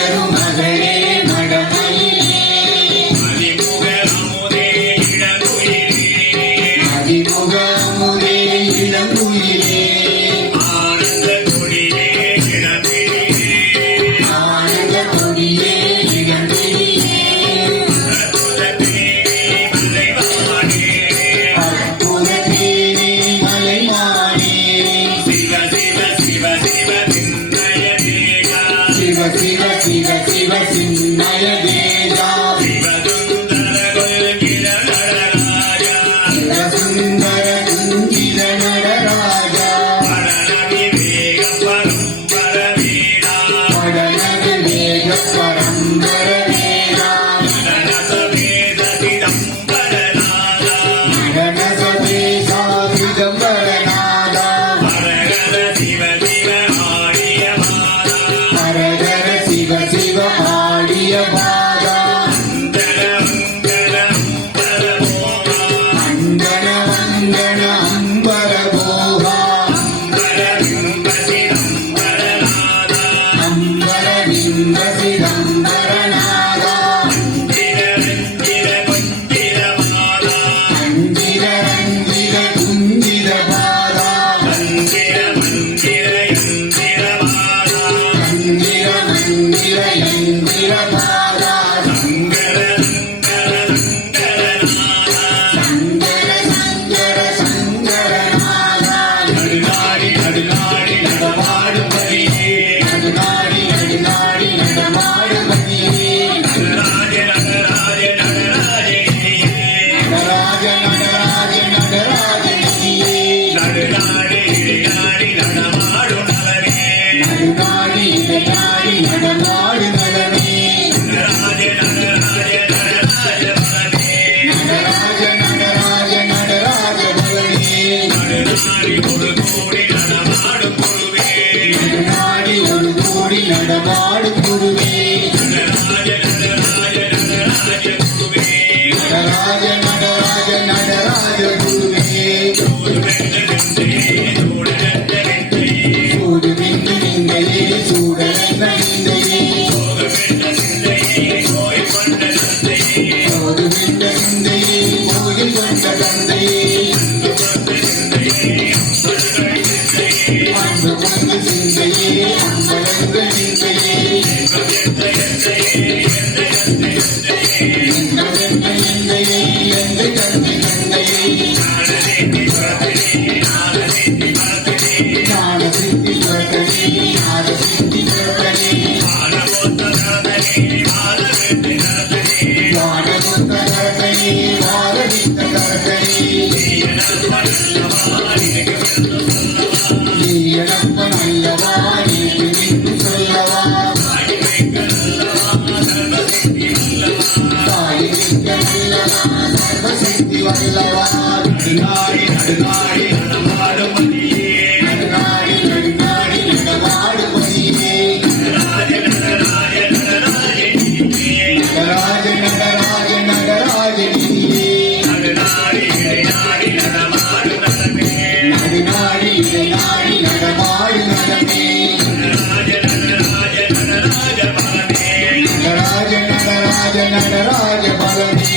மலரும் மகளே மடமயிலே அதிமுக அமுதே இளங்குயிலே ஆனந்த கொடியே இளம்பிரியே அற்புத தேனே மலைமானே சிவ சிவ சின்னய தேஜா சுந்தர குஞ்சித நடராஜா படனக வேக பரம்பர வேதா நடன சபேசா சிதம்பரநாதா ஹரஹர சிவ சிவ ஆடிய பாதா அந்தன வந்தன அம்பர போகா அம்பர பிம்ப சிதம்பரநாதா அஞ்சிர ரஞ்சிர குஞ்சித பாதா மந்திர மந்திர யந்திர பாதா சங்கரநாதா நடுநாடி நடமாடும் பதியே நடராஜ நடராஜனியே நடுநாடி இடைநாடி நடமாடு நலமே நடராஜ பலமே நடுநாடி ஒரு கோடி நடமாடும் குருவே நடராஜ குருவே சூடு விண்ணு நிந்தையே சூடன நிந்தையே சோது விண்ட சிந்தையே கோயில் கொண்ட தந்தையே அன்பு கொண்ட சிந்தையே அம்பலங்க சிந்தையே எந்த கந்தை தந்தையே ஞான சித்தி பரதனே ஞான சித்தி பரதனே ஞானமுத்த கரதனே வாரடித்த கரதனே நீயனப்பன் அல்லவா நீக்கு நின்று சொல்லவா தாயிக்க நல்லவா சர்வசக்தி வல்லவா நடுநாடி நடமாடும் பதியே நடராஜனியே நடுநாடி இடைநாடி நடமாடு நலமே நடராஜ பலமே